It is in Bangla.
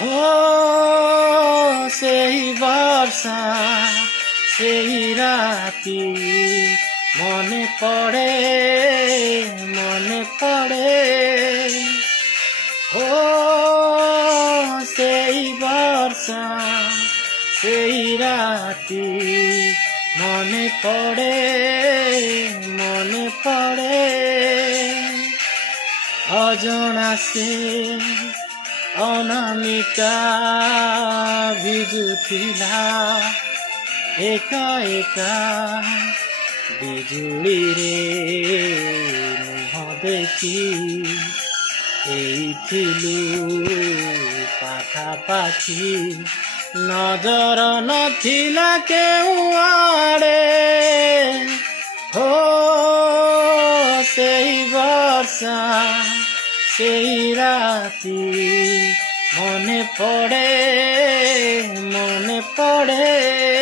ও সেই বর্ষা সেই রাতি মনে পড়ে মনে পড়ে। ও সেই বর্ষা সেই রাতি মনে পড়ে মনে পড়ে। অজনা সে অনামিকা ভিজুଥିଲା একা একা বিজুଳିରେ ମୁହଁ ଦେଖି ହେଇଥିଲୁ ପାଖାପାଖି ନଜର ନଥିଲା କେଉଁ ଆଡ଼େ। ହୋ ସେଇ ବର୍ଷା ସେଇ ରାତି ମନେ ପଡ଼େ ମନେ ପଡ଼େ।